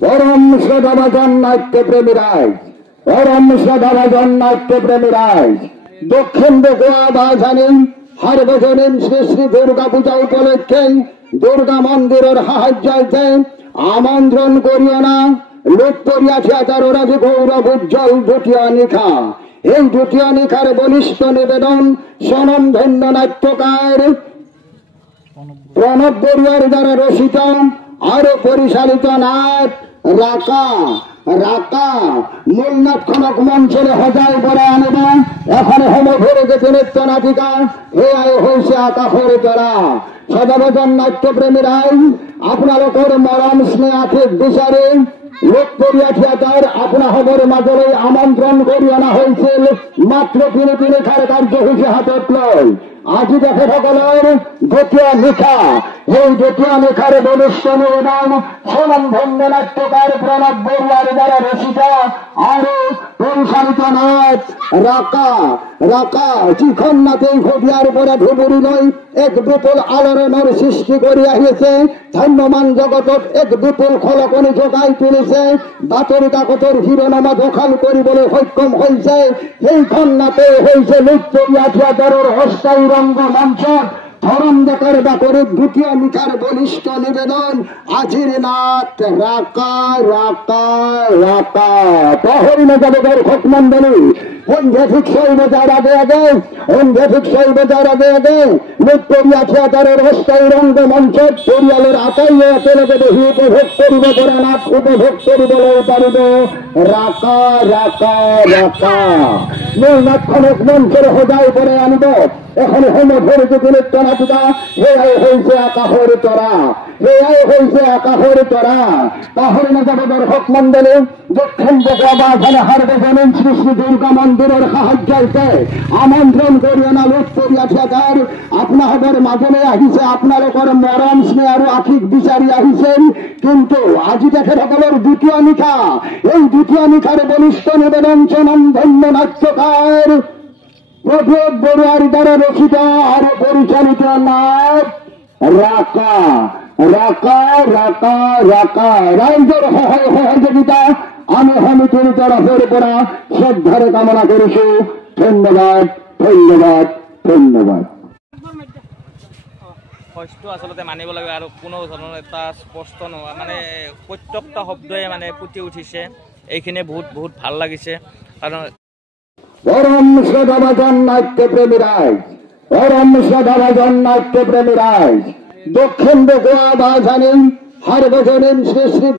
পরম শ্রদ্ধাভাজন নাট্যপ্রেমীরাই, পরম শ্রদ্ধাভাজন নাট্যপ্রেমীরাই, দক্ষিণ বগুড়া বাজারে সার্বজনীন শ্রী শ্রী দুর্গা পূজা উপলক্ষে দুর্গা মন্দিরের সাহায্যার্থে আমন্ত্রণ করিও না লোকপ্রিয়া থিয়েটার রাজ গৌরব উজ্জ্বল দুটিয়া নিশা। এই দুটিয়া নিশার বলিষ্ঠ নিবেদন স্বনামধন্য নাট্যকার প্রণব বড়ুয়ার দ্বারা রচিত আরো পরিচালিত নাট রাকা রাকা মূল নাট খনক মঞ্চে সজাই পরে আনিব। এখন সময় ভরে গেছে নৃত্য নাটিকা এয়াই হয়েছে আকাশের তরা। সদাবজন নাট্যপ্রেমীরাই আপোনালোকৰ মৰম স্নেহ আশীষ বিচাৰি লোকপ্ৰিয়া থিয়েটাৰ আপোনালোকৰ মাজলৈ আমন্ত্ৰণ কৰি অনা হৈছিল মাত্ৰ 3 নিশাৰ কাৰ্যসূচী হাতত লৈ। আজি তেখেতসকলৰ দ্বিতীয় নিশা, এই দ্বিতীয় নিশাৰ বলিষ্ঠ নিবেদন স্বনামধন্য নাট্যকাৰ প্ৰণৱ বৰুৱাৰ দ্বাৰা ৰচিত আৰু পৰিচালিত নাট ৰাকা ৰাকা, যিখন নাটেই ঘটিয়াৰ পৰা ধুবুৰীলৈ এক বিপুল আলোড়নৰ সৃষ্টি কৰি আহিছে, ধন্যমান জগতত এক বিপুল খলকনি যোগাই তুলিছে, বাতৰি কাকতৰ শিৰোনামা দখল কৰিবলৈ সক্ষম হৈছে। সেইখন নাটেই হৈছে লোকপ্ৰিয়া থিয়েটাৰৰ অস্থায়ী রঙ্গমঞ্চত ধরম দেখার বাকরে দ্বিতীয় নিশার বলিষ্ঠ নিবেদন আজির নাট রাকা রাকা রাকা। প্রহরী নজর দর্শক মন্ডলী, সন্ধ্যা ঠিক 6 বাজার আগে আগে, সন্ধ্যা ঠিক 6 বাজার আগে আগে লোকপ্রিয়া থিয়েটারের অস্থায়ী রঙ্গমঞ্চত পরিয়ালের আটাইয়ে একেলগে বহি উপভোগ কৰিব পৰা নাট উপভোগ কৰিবলৈ পাৰিব রাকা রাকা রাকা। মূল নাটখনক মঞ্চের সজাই পরে আনিব। এখন সময় ভরে গেছে নৃত্য নাটিকা এয়াই হয়েছে আকাশের তরা, এয়াই হয়েছে আকাশের তরা। তাহলে নজর দর্শক মন্ডলী, দক্ষিণ বগুড়া বাজারে সার্বজনীন শ্রী শ্রী দুর্গা মন্দিরের সাহায্যার্থে আমন্ত্রণ কৰি অনা লোকপ্ৰিয়া থিয়েটাৰ আপোনালোকৰ মাজলৈ আহিছে। আপোনালোকৰ মৰম স্নেহ আৰু আশীষ বিচাৰি আহিছিল, কিন্তু আজি তেখেতসকলৰ দ্বিতীয় নিশা, এই দ্বিতীয় নিশাৰ বলিষ্ঠ নিবেদন স্বনামধন্য নাট্যকাৰ প্রদীপ বড়ুয়ার দ্বারা রচিত আর পরিচালিত নাট রাকা রাকা রাকা রাকা। রাইজের সহযোগিতা আমি সমিতির তরফের পৰা শ্রদ্ধারে কামনা কৰিছো। ধন্যবাদ ধন্যবাদ ধন্যবাদ। ভইচটো আচলতে মানিব লাগে আৰু কোনো ধৰণৰ এটা স্পষ্ট নোহোৱা, মানে প্ৰত্যেকটা শব্দই মানে ফুটি উঠিছে। এইখিনি বহুত বহুত ভাল লাগিছে। কাৰণ পরম শ্রদ্ধাভাজন নাট্যপ্রেমীরাই, পরম শ্রদ্ধাভাজন নাট্যপ্রেমীরাই, দক্ষিণ বগুড়া বাজারে সার্বজনীন শ্রী শ্রী